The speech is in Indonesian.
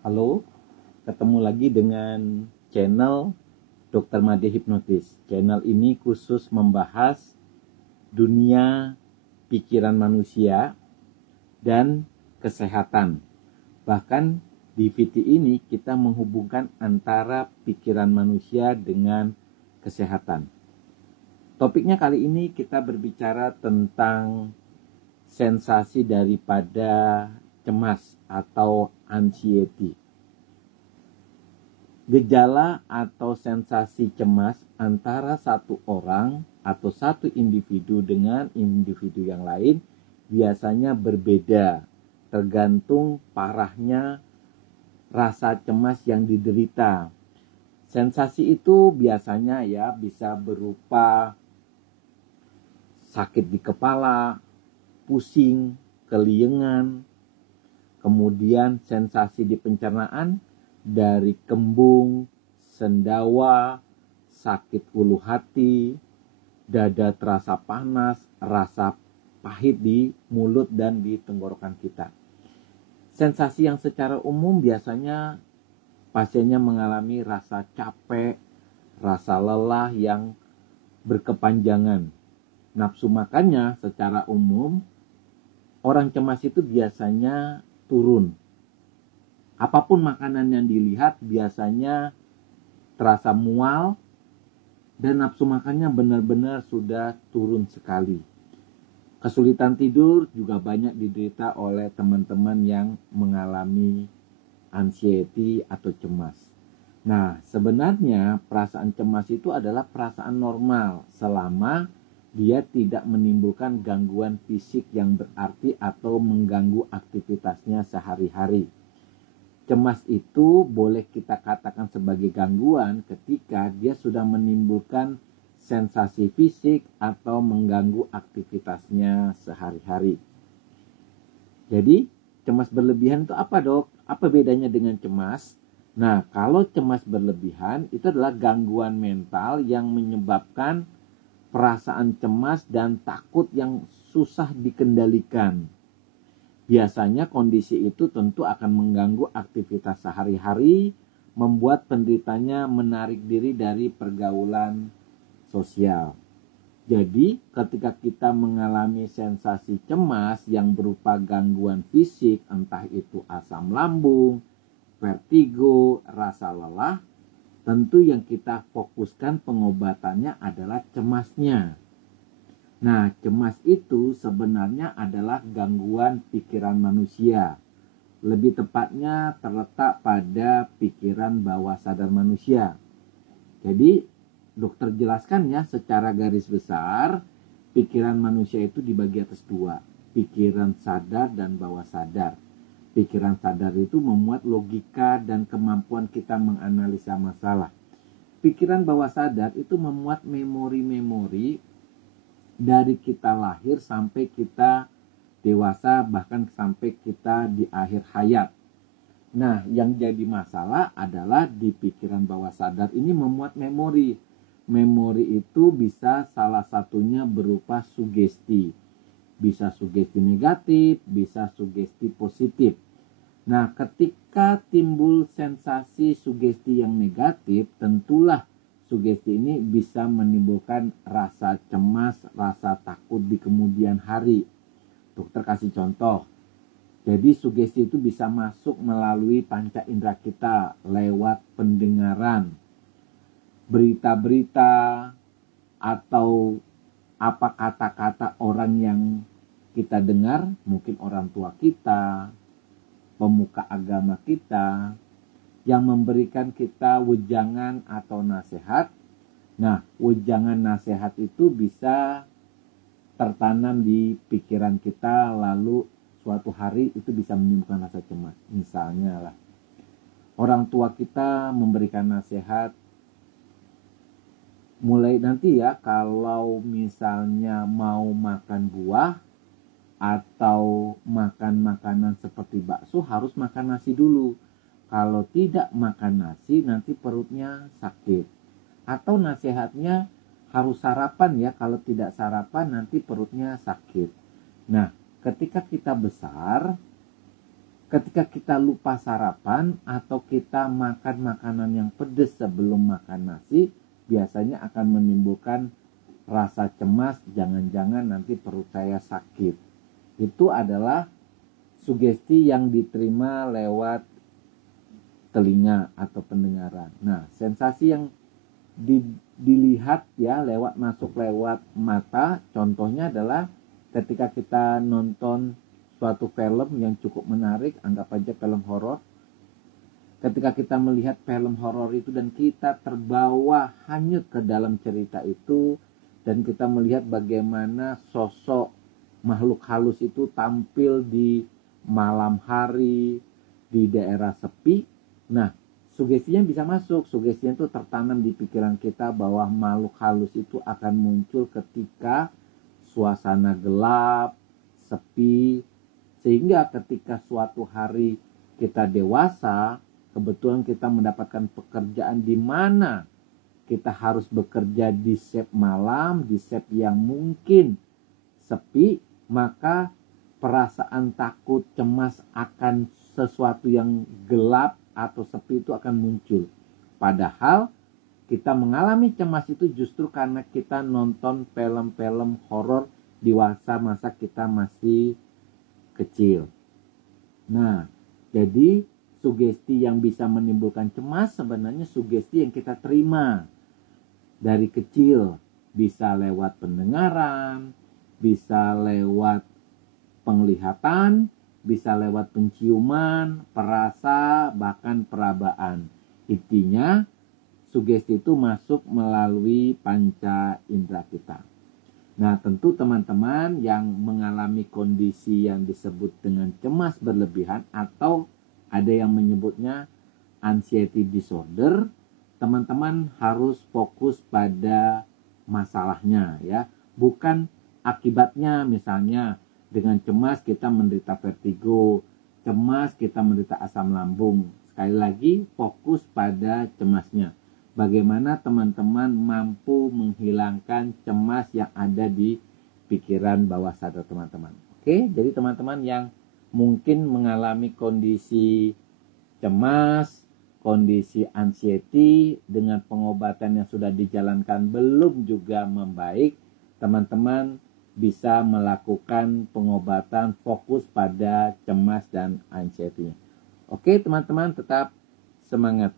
Halo, ketemu lagi dengan channel Dr. Made Hipnotis. Channel ini khusus membahas dunia pikiran manusia dan kesehatan. Bahkan di video ini kita menghubungkan antara pikiran manusia dengan kesehatan. Topiknya kali ini kita berbicara tentang sensasi daripada cemas atau anxiety. Gejala atau sensasi cemas antara satu orang atau satu individu dengan individu yang lain biasanya berbeda, tergantung parahnya rasa cemas yang diderita. Sensasi itu biasanya bisa berupa sakit di kepala, pusing, keliengan, kemudian sensasi di pencernaan dari kembung, sendawa, sakit ulu hati, dada terasa panas, rasa pahit di mulut dan di tenggorokan kita. Sensasi yang secara umum biasanya pasiennya mengalami rasa capek, rasa lelah yang berkepanjangan. Nafsu makannya secara umum, orang cemas itu biasanya turun. Apapun makanan yang dilihat biasanya terasa mual dan nafsu makannya benar-benar sudah turun sekali. Kesulitan tidur juga banyak diderita oleh teman-teman yang mengalami anxiety atau cemas. Nah, sebenarnya perasaan cemas itu adalah perasaan normal selama dia tidak menimbulkan gangguan fisik yang berarti atau mengganggu aktivitasnya sehari-hari. Cemas itu boleh kita katakan sebagai gangguan ketika dia sudah menimbulkan sensasi fisik atau mengganggu aktivitasnya sehari-hari. Jadi, cemas berlebihan itu apa, Dok? Apa bedanya dengan cemas? Nah, kalau cemas berlebihan itu adalah gangguan mental yang menyebabkan perasaan cemas dan takut yang susah dikendalikan. Biasanya kondisi itu tentu akan mengganggu aktivitas sehari-hari, membuat penderitanya menarik diri dari pergaulan sosial. Jadi, ketika kita mengalami sensasi cemas yang berupa gangguan fisik, entah itu asam lambung, vertigo, rasa lelah, tentu yang kita fokuskan pengobatannya adalah cemasnya. Nah, cemas itu sebenarnya adalah gangguan pikiran manusia. Lebih tepatnya terletak pada pikiran bawah sadar manusia. Jadi, dokter jelaskan ya secara garis besar, pikiran manusia itu dibagi atas dua, pikiran sadar dan bawah sadar. Pikiran sadar itu memuat logika dan kemampuan kita menganalisa masalah. Pikiran bawah sadar itu memuat memori-memori dari kita lahir sampai kita dewasa, bahkan sampai kita di akhir hayat. Nah, yang jadi masalah adalah di pikiran bawah sadar ini memuat memori. Memori itu bisa salah satunya berupa sugesti. Bisa sugesti negatif, bisa sugesti positif. Nah, ketika timbul sensasi sugesti yang negatif, tentulah sugesti ini bisa menimbulkan rasa cemas, rasa takut di kemudian hari. Dokter kasih contoh. Jadi sugesti itu bisa masuk melalui panca indera kita lewat pendengaran, berita-berita, atau apa kata-kata orang yang kita dengar, mungkin orang tua kita, pemuka agama kita, yang memberikan kita wejangan atau nasihat. Nah, wejangan nasihat itu bisa tertanam di pikiran kita, lalu suatu hari itu bisa menimbulkan rasa cemas. Misalnya lah, orang tua kita memberikan nasihat, mulai nanti ya kalau misalnya mau makan buah atau makan makanan seperti bakso harus makan nasi dulu. Kalau tidak makan nasi nanti perutnya sakit. Atau nasihatnya harus sarapan ya, kalau tidak sarapan nanti perutnya sakit. Nah, ketika kita besar, Ketika kita lupa sarapan atau kita makan makanan yang pedas sebelum makan nasi, biasanya akan menimbulkan rasa cemas, jangan-jangan nanti perut saya sakit. Itu adalah sugesti yang diterima lewat telinga atau pendengaran. Nah, sensasi yang dilihat ya masuk lewat mata, contohnya adalah ketika kita nonton suatu film yang cukup menarik, anggap aja film horor. Ketika kita melihat film horor itu dan kita terbawa hanyut ke dalam cerita itu, dan kita melihat bagaimana sosok makhluk halus itu tampil di malam hari di daerah sepi. Nah, sugestinya bisa masuk. Sugestinya itu tertanam di pikiran kita bahwa makhluk halus itu akan muncul ketika suasana gelap, sepi. Sehingga ketika suatu hari kita dewasa, kebetulan kita mendapatkan pekerjaan di mana kita harus bekerja di shift malam, di shift yang mungkin sepi, maka perasaan takut, cemas akan sesuatu yang gelap atau sepi itu akan muncul. Padahal kita mengalami cemas itu justru karena kita nonton film-film horor di masa kita masih kecil. Nah, jadi sugesti yang bisa menimbulkan cemas sebenarnya sugesti yang kita terima dari kecil. Bisa lewat pendengaran, bisa lewat penglihatan, bisa lewat penciuman, perasa, bahkan perabaan. Intinya, sugesti itu masuk melalui panca indera kita. Nah, tentu teman-teman yang mengalami kondisi yang disebut dengan cemas berlebihan atau ada yang menyebutnya anxiety disorder, teman-teman harus fokus pada masalahnya ya, bukan akibatnya. Misalnya dengan cemas kita menderita vertigo, cemas kita menderita asam lambung. Sekali lagi fokus pada cemasnya. Bagaimana teman-teman mampu menghilangkan cemas yang ada di pikiran bawah sadar teman-teman. Oke, jadi teman-teman yang mungkin mengalami kondisi cemas, kondisi anxiety dengan pengobatan yang sudah dijalankan belum juga membaik, teman-teman bisa melakukan pengobatan fokus pada cemas dan anxiety. Oke teman-teman, tetap semangat.